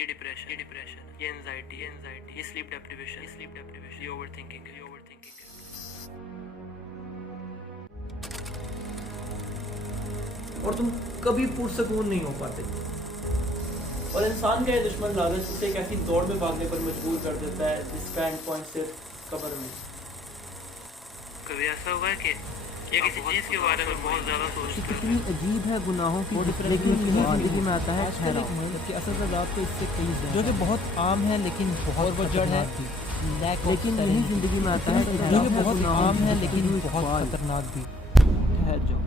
ये डिप्रेशन, ये एंजाइटी, ये स्लीप डेप्रिवेशन, ये ओवरथिंकिंग है। और तुम कभी पुरसकून नहीं हो पाते। और इंसान का ये दुश्मन लालच उसे एक ऐसी दौड़ में भागने पर मजबूर कर देता है जिसका एंड पॉइंट सिर्फ कब्र में। कभी ऐसा हुआ है कि ये किसी चीज़ के बारे में बहुत ज़्यादा सोचते कितनी अजीब है गुनाहों की, लेकिन जिंदगी में आता है ठहराव, जबकि असल सजा तो इससे कई जो कि बहुत आम है लेकिन बहुत खतरनाक भी। लेकिन यही जिंदगी में आता है जो कि बहुत आम है लेकिन बहुत खतरनाक भी। ठहर जाओ।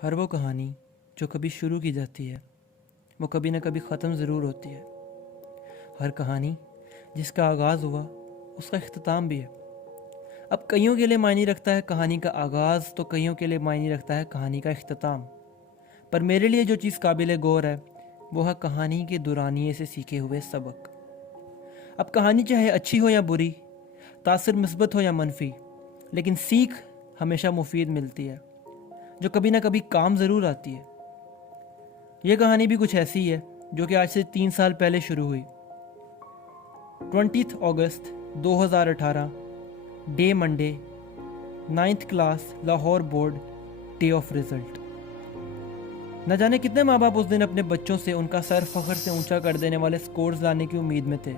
हर वो कहानी जो कभी शुरू की जाती है वो कभी ना कभी ख़त्म ज़रूर होती है। हर कहानी जिसका आगाज़ हुआ उसका इख्तिताम भी है। अब कईयों के लिए मायने रखता है कहानी का आगाज़, तो कईयों के लिए मायने रखता है कहानी का इख्तिताम। पर मेरे लिए जो चीज़ काबिल गौर है वो है कहानी के दुरानिए से सीखे हुए सबक। अब कहानी चाहे अच्छी हो या बुरी, तासर मुस्बत हो या मनफी, लेकिन सीख हमेशा मुफीद मिलती है जो कभी ना कभी काम ज़रूर आती है। यह कहानी भी कुछ ऐसी है जो कि आज से 3 साल पहले शुरू हुई। 20 अगस्त 2018, day Monday, 9th class, Lahore board, day of result. न जाने कितने माँ बाप उस दिन अपने बच्चों से उनका सर फख्र से ऊंचा कर देने वाले स्कोर्स लाने की उम्मीद में थे।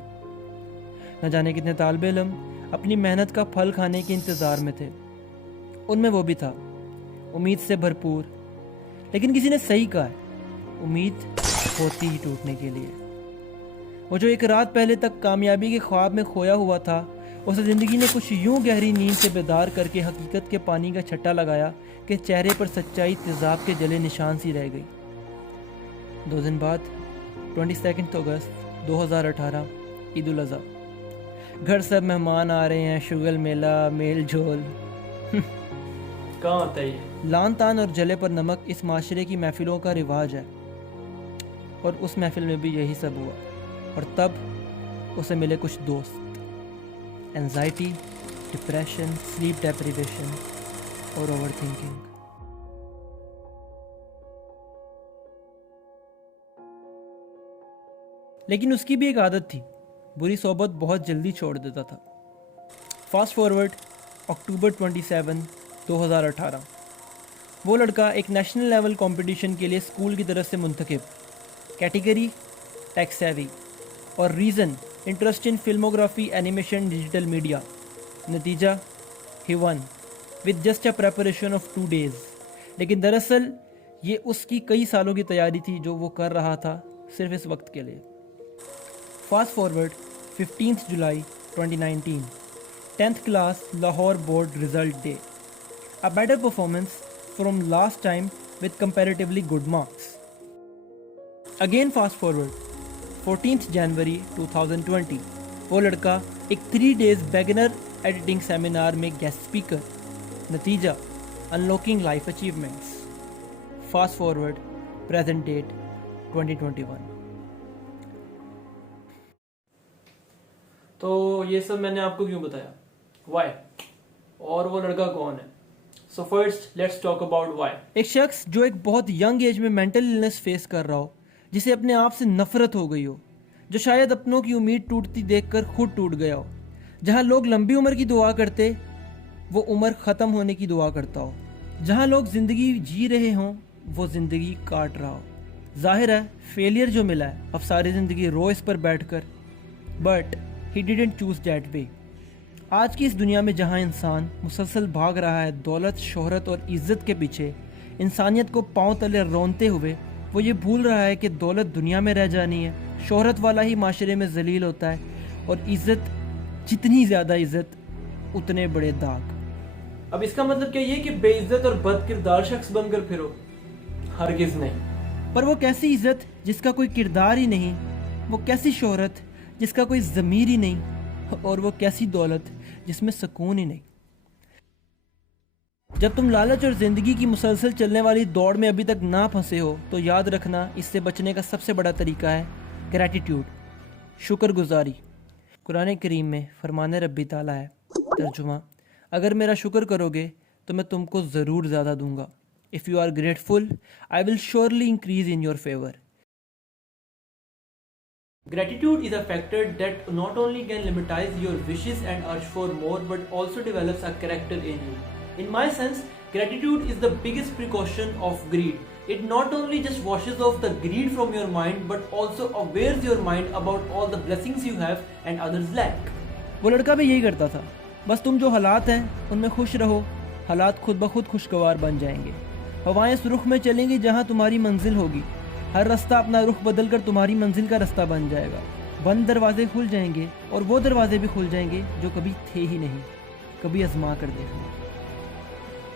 न जाने कितने तालिब इल्म अपनी मेहनत का फल खाने के इंतज़ार में थे। उनमें वो भी था, उम्मीद से भरपूर। लेकिन किसी ने सही कहा है, उम्मीद होती ही टूटने के लिए। वो जो एक रात पहले तक कामयाबी के ख्वाब में खोया हुआ था, उसे ज़िंदगी ने कुछ यूं गहरी नींद से बेदार करके हकीकत के पानी का छट्टा लगाया कि चेहरे पर सच्चाई तेज़ाब के जले निशान सी रह गई। 2 दिन बाद 22 अगस्त 2018, ईद उल अज़हा। घर सब मेहमान आ रहे हैं, शुगल मेला, मेल जोल। कहाँ होता है ये? लान तान और जले पर नमक इस माशरे की महफिलों का रिवाज है। और उस महफिल में भी यही सब हुआ। और तब उसे मिले कुछ दोस्त। एंजाइटी, डिप्रेशन, स्लीप डेप्रिवेशन और ओवरथिंकिंग। लेकिन उसकी भी एक आदत थी, बुरी सोबत बहुत जल्दी छोड़ देता था। फास्ट फॉरवर्ड अक्टूबर 27, 2018। वो लड़का एक नेशनल लेवल कंपटीशन के लिए स्कूल की तरफ से मुंतखब। कैटेगरी टेक सेवी और reason interest in filmography, animation, digital media. नतीजा he won with just a preparation of 2 days। लेकिन दरअसल ये उसकी कई सालों की तैयारी थी जो वो कर रहा था सिर्फ इस वक्त के लिए। Fast forward 15 July 2019, 10th class, Lahore board result day. A better performance from last time with comparatively good marks. Again fast forward 14th January 2020, वो लड़का एक 3 days beginner editing सेमिनार में गेस्ट स्पीकर। नतीजा unlocking life achievements. Fast forward present date 2021। तो ये सब मैंने आपको क्यों बताया? वाई? और वो लड़का कौन है? So first let's talk about why. एक शख्स जो एक बहुत यंग एज में मेंटल इलनेस फेस कर रहा हो, जिसे अपने आप से नफरत हो गई हो, जो शायद अपनों की उम्मीद टूटती देखकर खुद टूट गया हो। जहां लोग लंबी उम्र की दुआ करते, वो उम्र ख़त्म होने की दुआ करता हो। जहां लोग ज़िंदगी जी रहे हों, वो ज़िंदगी काट रहा हो। जाहिर है फेलियर जो मिला है, अब सारी ज़िंदगी रो इस पर बैठ कर। But he didn't choose that way. आज की इस दुनिया में जहां इंसान मुसलसल भाग रहा है दौलत, शोहरत और इज़्ज़त के पीछे, इंसानियत को पांव तले रोनते हुए, वो ये भूल रहा है कि दौलत दुनिया में रह जानी है, शोहरत वाला ही माशरे में जलील होता है, और इज़्ज़त जितनी ज़्यादा इज़्ज़त उतने बड़े दाग। अब इसका मतलब क्या ये कि बेइज्जत और बदकिरदार शख्स बनकर फिरो? हरगिज नहीं। पर वो कैसी इज्जत जिसका कोई किरदार ही नहीं, वो कैसी शोहरत जिसका कोई ज़मीर ही नहीं, और वो कैसी दौलत जिसमें सुकून ही नहीं। जब तुम लालच और ज़िंदगी की मुसलसल चलने वाली दौड़ में अभी तक ना फंसे हो तो याद रखना, इससे बचने का सबसे बड़ा तरीका है ग्रैटिट्यूड, शुक्रगुजारी। कुरान करीम में फरमान रब्बी ताला है, तर्जुमा, अगर मेरा शुक्र करोगे तो मैं तुमको ज़रूर ज़्यादा दूंगा। If you are grateful I will surely increase in your favour. Gratitude is a factor that not only can limitize your wishes and urge for more, but also develops a character in you. In my sense, gratitude is the biggest precaution of greed. It not only just washes off the greed from your mind, but also awares your mind about all the blessings you have and others lack. वो लड़का भी यही करता था, बस तुम जो हालात हैं उनमें खुश रहो, हालात खुद ब खुद खुशगवार बन जाएंगे। हवाएं उस रुख में चलेंगी जहाँ तुम्हारी मंजिल होगी, हर रास्ता अपना रुख बदल कर तुम्हारी मंजिल का रास्ता बन जाएगा। बंद दरवाजे खुल जाएंगे और वो दरवाजे भी खुल जाएंगे जो कभी थे ही नहीं। कभी आजमा कर देखना।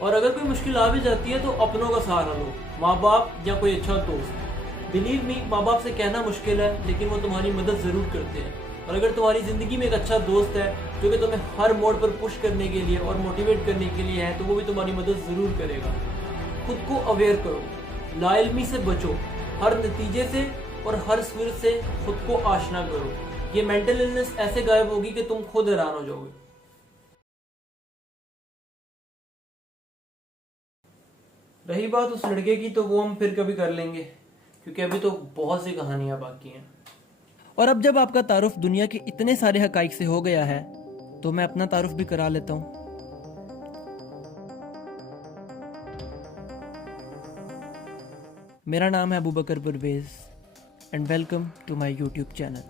और अगर कोई मुश्किल आ भी जाती है तो अपनों का सहारा लो, माँ बाप या कोई अच्छा दोस्त। बिलीव मी, माँ बाप से कहना मुश्किल है लेकिन वो तुम्हारी मदद ज़रूर करते हैं। और अगर तुम्हारी ज़िंदगी में एक अच्छा दोस्त है जो कि तुम्हें हर मोड़ पर पुश करने के लिए और मोटिवेट करने के लिए है, तो वो भी तुम्हारी मदद ज़रूर करेगा। खुद को अवेयर करो, लाइल्मी से बचो, हर नतीजे से और हर सुर से खुद को आशना करो। ये मेंटल इलनेस ऐसे गायब होगी कि तुम खुद हैरान हो जाओगे। रही बात उस लड़के की, तो वो हम फिर कभी कर लेंगे, क्योंकि अभी तो बहुत सी कहानियां बाकी हैं। और अब जब आपका तारुफ दुनिया के इतने सारे हकाइक से हो गया है तो मैं अपना तारुफ भी करा लेता हूँ। मेरा नाम है Abu Bakar Parvez and welcome to my YouTube channel.